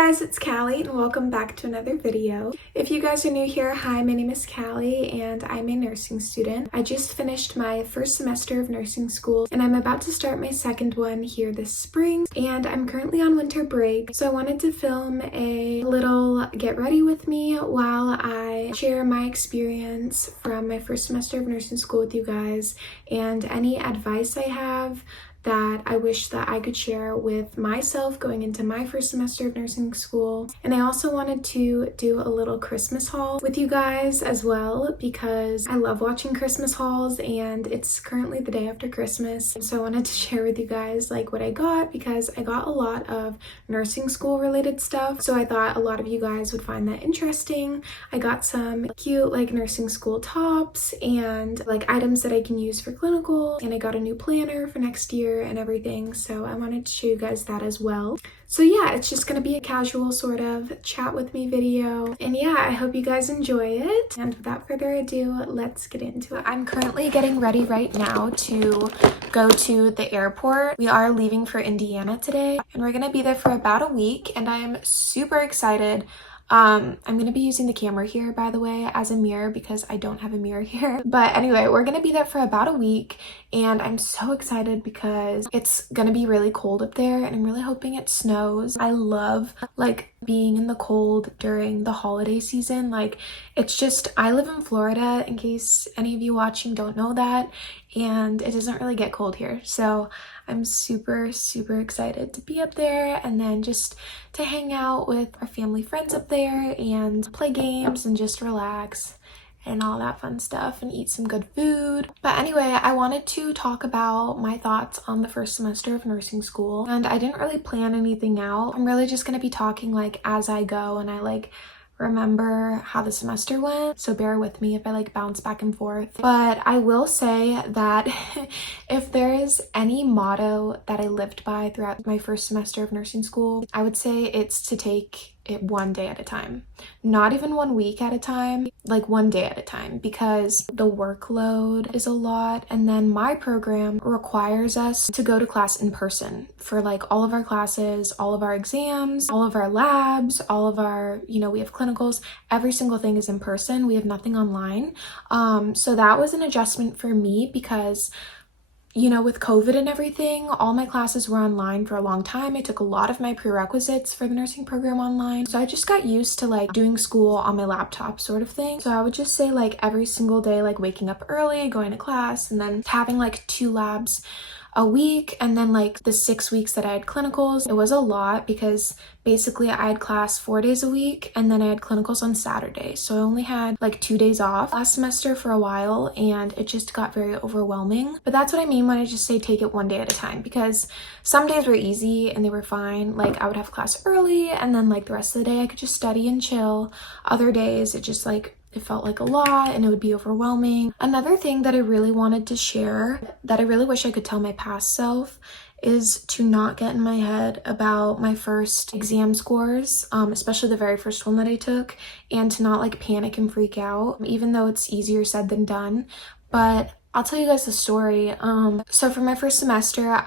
guys, it's Callie and welcome back to another video. If you guys are new here, hi, my name is Callie and I'm a nursing student. I just finished my first semester of nursing school and I'm about to start my second one here this spring, and I'm currently on winter break, so I wanted to film a little get ready with me while I share my experience from my first semester of nursing school with you guys and any advice I have that I wish that I could share with myself going into my first semester of nursing school. And I also wanted to do a little Christmas haul with you guys as well because I love watching Christmas hauls and it's currently the day after Christmas. So I wanted to share with you guys like what I got because I got a lot of nursing school related stuff. So I thought a lot of you guys would find that interesting. I got some cute like nursing school tops and like items that I can use for clinical, and I got a new planner for next year and everything, so I wanted to show you guys that as well. So yeah, it's just gonna be a casual sort of chat with me video, and yeah, I hope you guys enjoy it. And without further ado, let's get into it. I'm currently getting ready right now to go to the airport. We are leaving for Indiana today and we're gonna be there for about a week, and I am super excited. I'm gonna be using the camera here, by the way, as a mirror because I don't have a mirror here. But anyway, we're gonna be there for about a week and I'm so excited because it's gonna be really cold up there and I'm really hoping it snows. I love like being in the cold during the holiday season. Like it's just, I live in Florida in case any of you watching don't know that, and it doesn't really get cold here. So I'm super excited to be up there and then just to hang out with our family friends up there and play games and just relax and all that fun stuff and eat some good food. But anyway, I wanted to talk about my thoughts on the first semester of nursing school, and I didn't really plan anything out. I'm really just gonna be talking like as I go and I like remember how the semester went, so bear with me if I like bounce back and forth. But I will say that if there is any motto that I lived by throughout my first semester of nursing school, I would say it's to take it one day at a time. Not even 1 week at a time, like one day at a time, because the workload is a lot, and then my program requires us to go to class in person for like all of our classes, all of our exams, all of our labs, all of our, we have clinicals, every single thing is in person. We have nothing online. So that was an adjustment for me because with COVID and everything, all my classes were online for a long time. I took a lot of my prerequisites for the nursing program online. So I just got used to like doing school on my laptop sort of thing. So I would just say like every single day, like waking up early, going to class, and then having like 2 labs a week, and then like the 6 weeks that I had clinicals. It was a lot because basically I had class 4 days a week and then I had clinicals on Saturday. So I only had like 2 days off last semester for a while, and it just got very overwhelming. But that's what I mean when I just say take it one day at a time, because some days were easy and they were fine. Like I would have class early and then like the rest of the day I could just study and chill. Other days it just like it felt like a lot and it would be overwhelming. Another thing that I really wanted to share that I really wish I could tell my past self is to not get in my head about my first exam scores, especially the very first one that I took, and to not like panic and freak out, even though it's easier said than done. But I'll tell you guys the story. So for my first semester,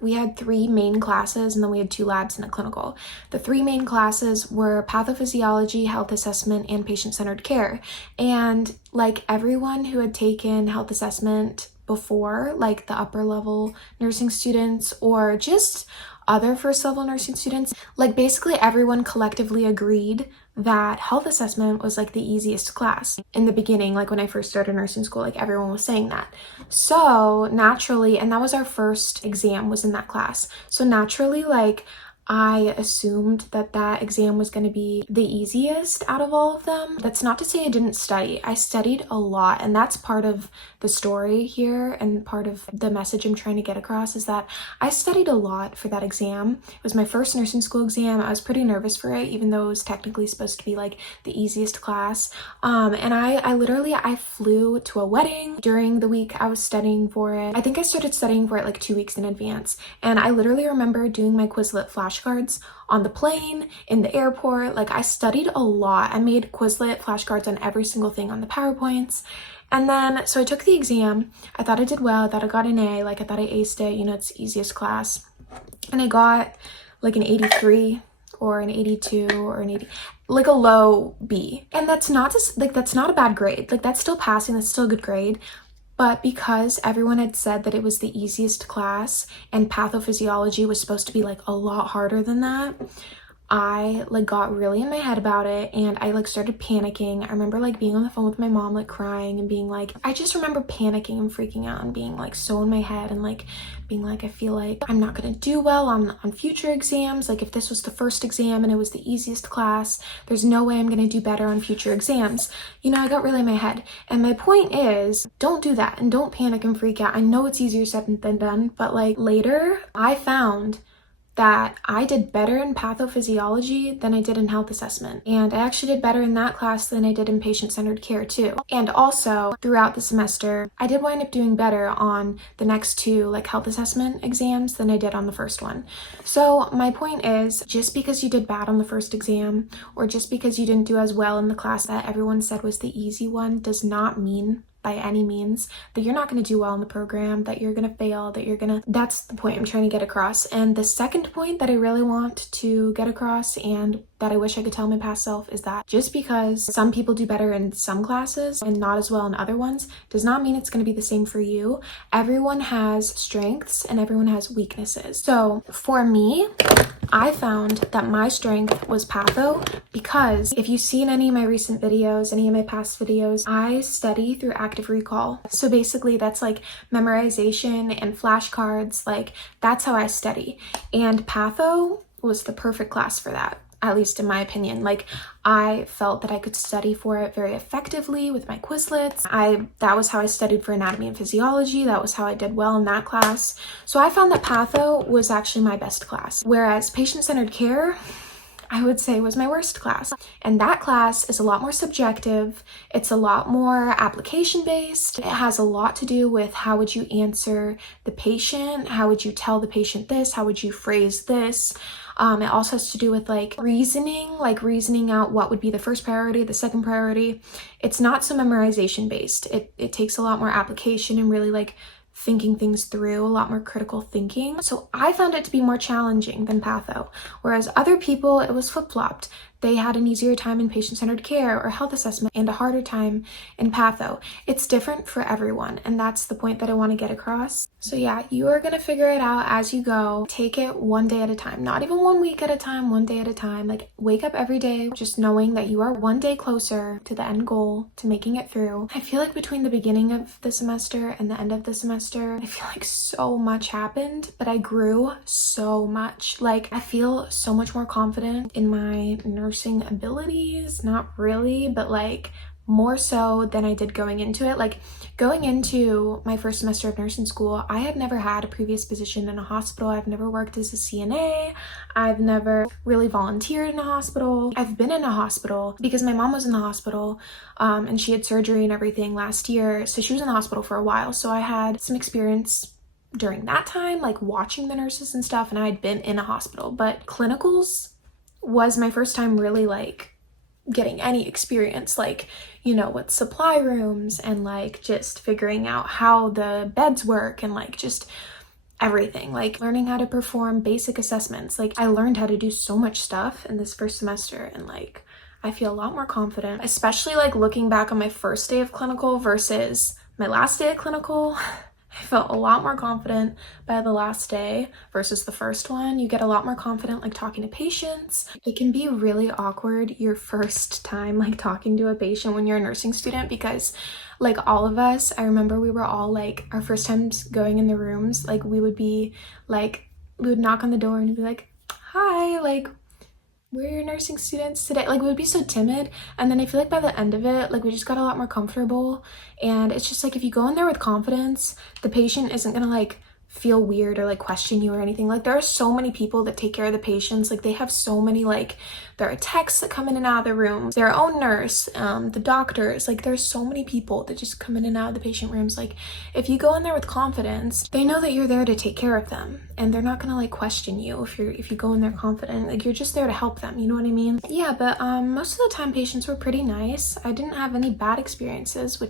we had 3 main classes and then we had 2 labs and a clinical. The 3 main classes were pathophysiology, health assessment, and patient-centered care. And like everyone who had taken health assessment before, like the upper level nursing students or just other first level nursing students, like basically everyone collectively agreed that health assessment was like the easiest class in the beginning. Like when I first started nursing school, like everyone was saying that. So naturally, and that was our first exam was in that class. So naturally, like I assumed that that exam was going to be the easiest out of all of them. That's not to say I didn't study. I studied a lot, and that's part of the story here and part of the message I'm trying to get across is that I studied a lot for that exam. It was my first nursing school exam. I was pretty nervous for it, even though it was technically supposed to be like the easiest class. And I flew to a wedding during the week I was studying for it. I think I started studying for it like 2 weeks in advance, and I literally remember doing my Quizlet flashcards on the plane, in the airport. Like I studied a lot. I made Quizlet flashcards on every single thing on the PowerPoints. And then, so I took the exam. I thought I did well. I thought I got an A. Like I thought I aced it. It's the easiest class. And I got like an 83 or an 82 or an 80, like a low B. And that's not just like, that's not a bad grade. Like that's still passing, that's still a good grade. But because everyone had said that it was the easiest class and pathophysiology was supposed to be like a lot harder than that, I like got really in my head about it and I like started panicking. I remember like being on the phone with my mom, like crying and being like, I just remember panicking and freaking out and being like so in my head and like being like, I feel like I'm not gonna do well on future exams. Like if this was the first exam and it was the easiest class, there's no way I'm gonna do better on future exams. You know, I got really in my head. And my point is, don't do that and don't panic and freak out. I know it's easier said than done, but like later I found that I did better in pathophysiology than I did in health assessment. And I actually did better in that class than I did in patient-centered care too. And also throughout the semester, I did wind up doing better on the next two like health assessment exams than I did on the first one. So my point is, just because you did bad on the first exam or just because you didn't do as well in the class that everyone said was the easy one does not mean by any means that you're not going to do well in the program, that you're going to fail, that's the point I'm trying to get across. And the second point that I really want to get across and that I wish I could tell my past self is that just because some people do better in some classes and not as well in other ones does not mean it's going to be the same for you. Everyone has strengths and everyone has weaknesses. So for me, I found that my strength was patho because if you've seen any of my recent videos, any of my past videos, I study through active recall. So basically that's like memorization and flashcards, like that's how I study. And patho was the perfect class for that, at least in my opinion. Like I felt that I could study for it very effectively with my Quizlets. That was how I studied for anatomy and physiology. That was how I did well in that class. So I found that patho was actually my best class, whereas patient-centered care, I would say, was my worst class. And that class is a lot more subjective. It's a lot more application based. It has a lot to do with how would you answer the patient? How would you tell the patient this? How would you phrase this? It also has to do with like reasoning out what would be the first priority, the second priority. It's not so memorization based. It takes a lot more application and really like thinking things through, a lot more critical thinking. So I found it to be more challenging than patho, whereas other people, it was flip-flopped. They had an easier time in patient-centered care or health assessment and a harder time in patho. It's different for everyone, and that's the point that I want to get across. So yeah, you are going to figure it out as you go. Take it one day at a time, not even 1 week at a time, one day at a time. Like wake up every day just knowing that you are one day closer to the end goal, to making it through. I feel like between the beginning of the semester and the end of the semester, I feel like so much happened, but I grew so much. Like I feel so much more confident in my nursing abilities, not really, but like more so than I did going into it. Like going into my first semester of nursing school, I had never had a previous position in a hospital. I've never worked as a CNA. I've never really volunteered in a hospital. I've been in a hospital because my mom was in the hospital and she had surgery and everything last year. So she was in the hospital for a while. So I had some experience during that time, like watching the nurses and stuff, and I had been in a hospital. But clinicals was my first time really like getting any experience, like, you know, with supply rooms and like just figuring out how the beds work and like just everything, like learning how to perform basic assessments. Like I learned how to do so much stuff in this first semester, and like I feel a lot more confident, especially like looking back on my first day of clinical versus my last day of clinical. I felt a lot more confident by the last day versus the first one. You get a lot more confident like talking to patients. It can be really awkward your first time like talking to a patient when you're a nursing student, because like all of us, I remember we were all like our first times going in the rooms, like we would knock on the door and be like, hi, like we're your nursing students today. Like we would be so timid, and then I feel like by the end of it, like we just got a lot more comfortable. And it's just like if you go in there with confidence, the patient isn't gonna like feel weird or like question you or anything. Like there are so many people that take care of the patients. Like they have so many, like there are techs that come in and out of the rooms, their own nurse, the doctors, like there's so many people that just come in and out of the patient rooms. Like if you go in there with confidence, they know that you're there to take care of them, and they're not gonna like question you if you go in there confident. Like you're just there to help them, you know what I mean? Yeah, but most of the time patients were pretty nice. I didn't have any bad experiences,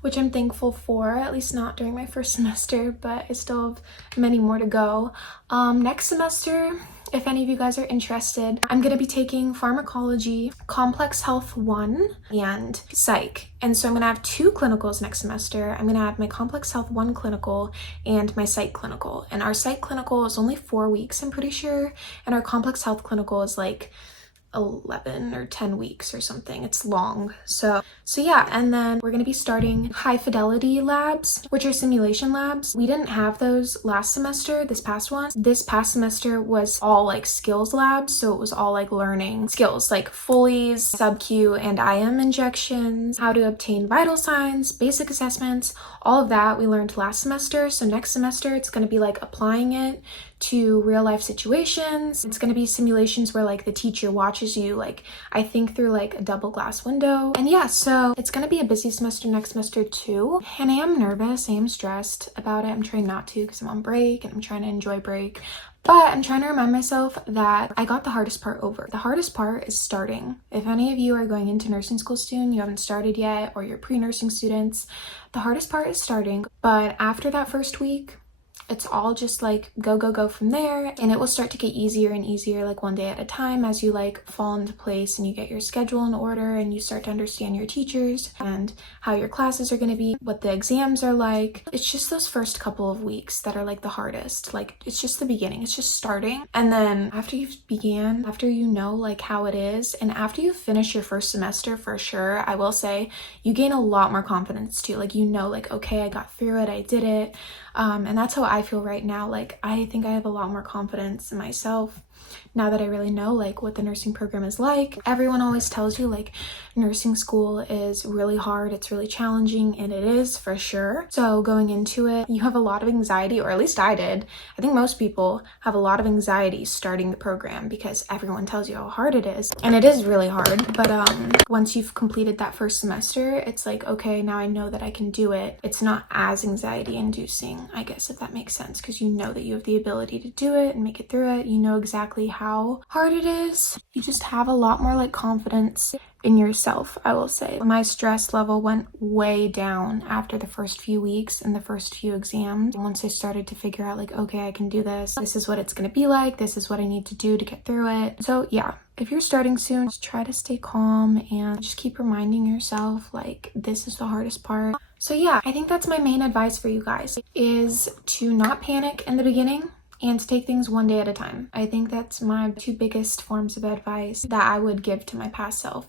which I'm thankful for, at least not during my first semester, but I still have many more to go. Next semester, if any of you guys are interested. I'm going to be taking pharmacology, complex health 1, and psych. And so I'm going to have 2 clinicals next semester. I'm going to have my complex health 1 clinical and my psych clinical. And our psych clinical is only 4 weeks, I'm pretty sure. And our complex health clinical is like 11 or 10 weeks or something. It's long. So yeah, and then we're going to be starting high fidelity labs, which are simulation labs. We didn't have those last semester, this past one. This past semester was all like skills labs, so it was all like learning skills like Foley's, sub-Q and IM injections, how to obtain vital signs, basic assessments, all of that we learned last semester. So next semester it's going to be like applying it to real life situations. It's going to be simulations where like the teacher watches you, like I think through like a double glass window. And yeah, so it's going to be a busy semester next semester too. And I am nervous, I am stressed about it. I'm trying not to because I'm on break and I'm trying to enjoy break. But I'm trying to remind myself that I got the hardest part over. The hardest part is starting. If any of you are going into nursing school soon, you haven't started yet, or you're pre-nursing students, the hardest part is starting. But after that first week, it's all just like go from there, and it will start to get easier and easier like one day at a time as you like fall into place and you get your schedule in order and you start to understand your teachers and how your classes are going to be, what the exams are like. It's just those first couple of weeks that are like the hardest. Like it's just the beginning, it's just starting. And then after you've began, after you know like how it is, and after you finish your first semester, for sure, I will say you gain a lot more confidence too. Like, you know, like, okay, I got through it, I did it. And that's how I feel right now. Like, I think I have a lot more confidence in myself now that I really know like what the nursing program is like. Everyone always tells you like nursing school is really hard, it's really challenging, and it is for sure. So going into it, you have a lot of anxiety, or at least I did. I think most people have a lot of anxiety starting the program because everyone tells you how hard it is, and it is really hard. But once you've completed that first semester, it's like, okay, now I know that I can do it. It's not as anxiety inducing, I guess, if that makes sense, because you know that you have the ability to do it and make it through it. You know exactly how hard it is. You just have a lot more like confidence in yourself, I will say. My stress level went way down after the first few weeks and the first few exams. Once I started to figure out like, okay, I can do this. This is what it's going to be like. This is what I need to do to get through it. So yeah, if you're starting soon, just try to stay calm and just keep reminding yourself like this is the hardest part. So yeah, I think that's my main advice for you guys, is to not panic in the beginning and to take things one day at a time. I think that's my 2 biggest forms of advice that I would give to my past self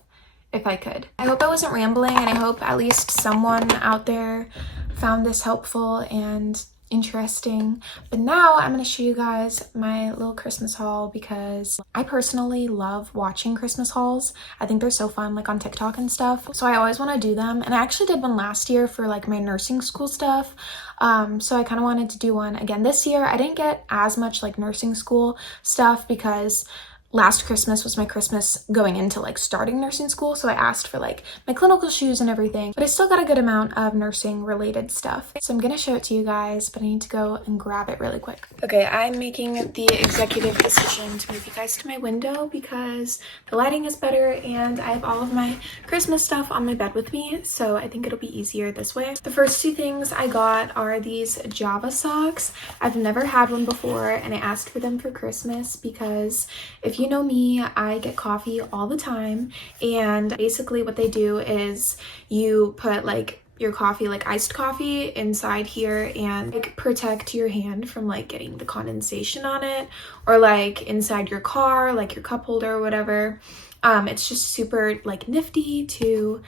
if I could. I hope I wasn't rambling, and I hope at least someone out there found this helpful and interesting. But now I'm going to show you guys my little Christmas haul, because I personally love watching Christmas hauls. I think they're so fun, like on TikTok and stuff. So I always want to do them. And I actually did one last year for like my nursing school stuff. So I kind of wanted to do one again this year. I didn't get as much like nursing school stuff because last Christmas was my Christmas going into like starting nursing school, so I asked for like my clinical shoes and everything, but I still got a good amount of nursing related stuff. So I'm gonna show it to you guys, but I need to go and grab it really quick. Okay, I'm making the executive decision to move you guys to my window because the lighting is better and I have all of my Christmas stuff on my bed with me, so I think it'll be easier this way. The first 2 things I got are these Java socks. I've never had one before, and I asked for them for Christmas because if you know me, I get coffee all the time, and basically what they do is you put like your coffee, like iced coffee, inside here and like protect your hand from like getting the condensation on it, or like inside your car, like your cup holder or whatever. It's just super like nifty to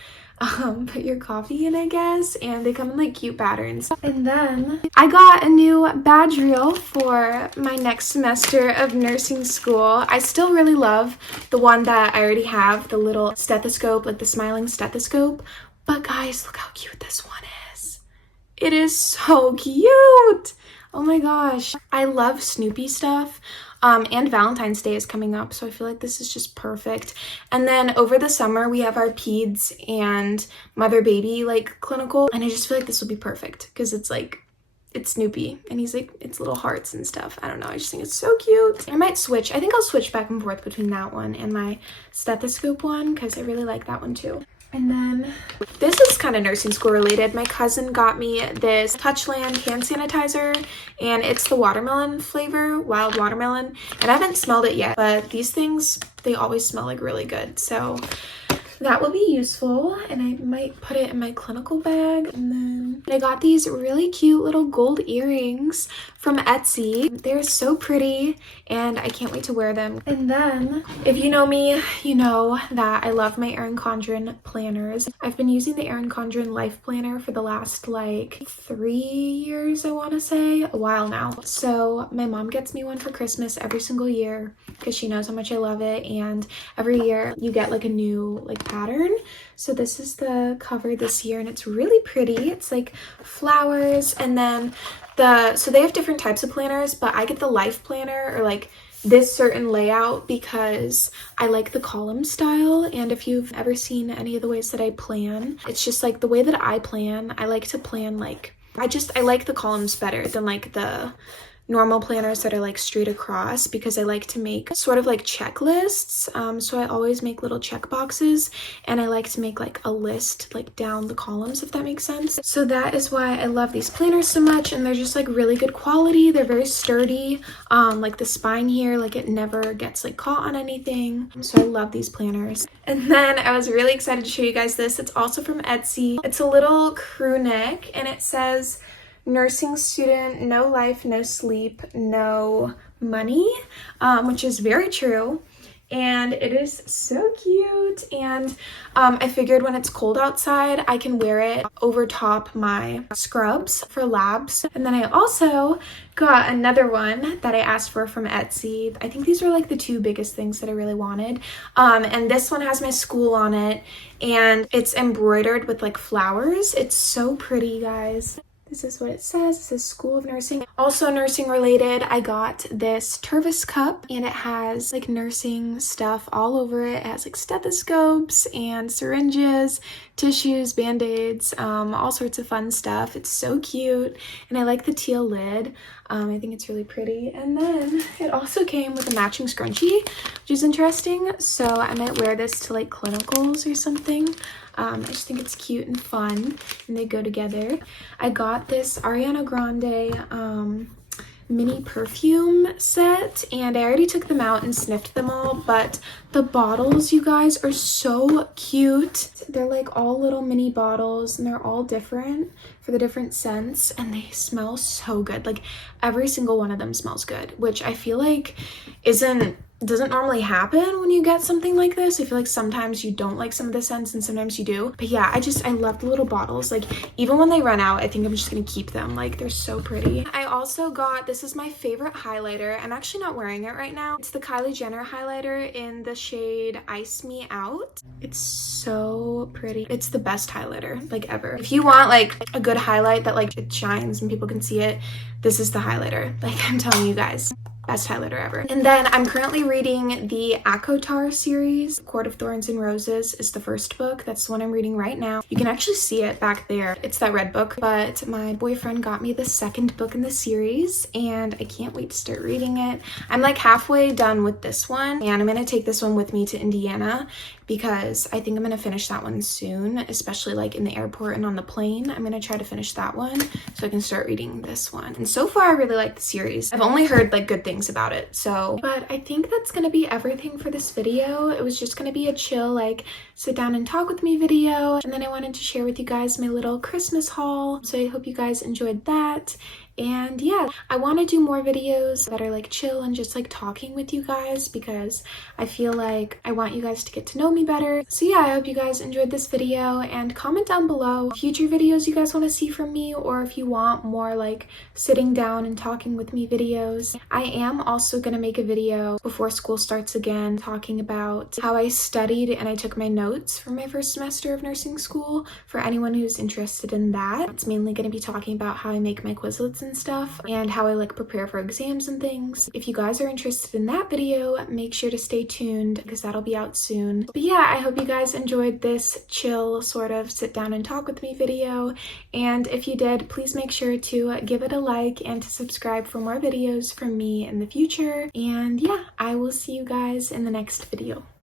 put your coffee in, I guess, and they come in like cute patterns. And then I got a new badge reel for my next semester of nursing school. I still really love the one that I already have, the little stethoscope, like the smiling stethoscope, but guys, look how cute this one is. It is so cute. Oh my gosh, I love Snoopy stuff. And Valentine's Day is coming up, so I feel like this is just perfect. And then over the summer, we have our peds and mother-baby like clinical, and I just feel like this will be perfect because it's like, it's Snoopy and he's like, it's little hearts and stuff. I don't know, I just think it's so cute. I might switch. I think I'll switch back and forth between that one and my stethoscope one because I really like that one too. And then this is kind of nursing school related. My cousin got me this Touchland hand sanitizer, and it's the watermelon flavor, wild watermelon. And I haven't smelled it yet, but these things, they always smell like really good. So that will be useful, and I might put it in my clinical bag. And then I got these really cute little gold earrings from Etsy. They're so pretty, and I can't wait to wear them. And then, if you know me, you know that I love my Erin Condren planners. I've been using the Erin Condren Life Planner for the last like 3 years, I want to say, a while now. So my mom gets me one for Christmas every single year because she knows how much I love it, and every year you get like a new like pattern. So this is the cover this year, and it's really pretty. It's like flowers, and then so they have different types of planners, but I get the Life Planner, or like this certain layout, because I like the column style. And if you've ever seen any of the ways that I plan, it's just like the way that I plan. I like to plan like I like the columns better than like the normal planners that are like straight across, because I like to make sort of like checklists. So I always make little check boxes, and I like to make like a list like down the columns, if that makes sense. So that is why I love these planners so much, and they're just like really good quality. They're very sturdy. Like the spine here, like it never gets like caught on anything. So I love these planners. And then I was really excited to show you guys this. It's also from Etsy. It's a little crew neck, and it says, "Nursing student, no life, no sleep, no money," which is very true. And it is so cute. And I figured when it's cold outside, I can wear it over top my scrubs for labs. And then I also got another one that I asked for from Etsy. I think these were like the 2 biggest things that I really wanted. And this one has my school on it, and it's embroidered with like flowers. It's so pretty, guys. This is what it says. It says School of Nursing. Also nursing related, I got this Tervis cup, and it has like nursing stuff all over it. It has like stethoscopes and syringes, tissues, band-aids, all sorts of fun stuff. It's so cute, and I like the teal lid. I think it's really pretty. And then it also came with a matching scrunchie, which is interesting. So I might wear this to like clinicals or something. I just think it's cute and fun, and they go together. I got this Ariana Grande mini perfume set, and I already took them out and sniffed them all, but the bottles, you guys, are so cute. They're like all little mini bottles, and they're all different for the different scents, and they smell so good. Like every single one of them smells good, which I feel like doesn't normally happen when you get something like this. I feel like sometimes you don't like some of the scents and sometimes you do. But yeah, I love the little bottles. Like even when they run out, I think I'm just gonna keep them. Like they're so pretty. I also got, this is my favorite highlighter. I'm actually not wearing it right now. It's the Kylie Jenner highlighter in the shade Ice Me Out. It's so pretty. It's the best highlighter like ever. If you want like a good highlight that like it shines and people can see it, this is the highlighter. Like I'm telling you guys. Best highlighter ever. And then I'm currently reading the ACOTAR series. Court of Thorns and Roses is the first book. That's the one I'm reading right now. You can actually see it back there. It's that red book. But my boyfriend got me the second book in the series, and I can't wait to start reading it. I'm like halfway done with this one, and I'm gonna take this one with me to Indiana because I think I'm gonna finish that one soon, especially like in the airport and on the plane. I'm gonna try to finish that one so I can start reading this one. And so far I really like the series. I've only heard like good things about it. So, but I think that's gonna be everything for this video. It was just gonna be a chill like sit down and talk with me video, and then I wanted to share with you guys my little Christmas haul. So I hope you guys enjoyed that. And yeah, I want to do more videos that are like chill and just like talking with you guys, because I feel like I want you guys to get to know me better. So yeah, I hope you guys enjoyed this video, and comment down below future videos you guys want to see from me, or if you want more like sitting down and talking with me videos. I am also going to make a video before school starts again talking about how I studied and I took my notes for my first semester of nursing school, for anyone who's interested in that. It's mainly going to be talking about how I make my Quizlets and stuff, and how I like prepare for exams and things. If you guys are interested in that video, make sure to stay tuned because that'll be out soon. But yeah, I hope you guys enjoyed this chill sort of sit down and talk with me video, and if you did, please make sure to give it a like and to subscribe for more videos from me in the future. And yeah, I will see you guys in the next video.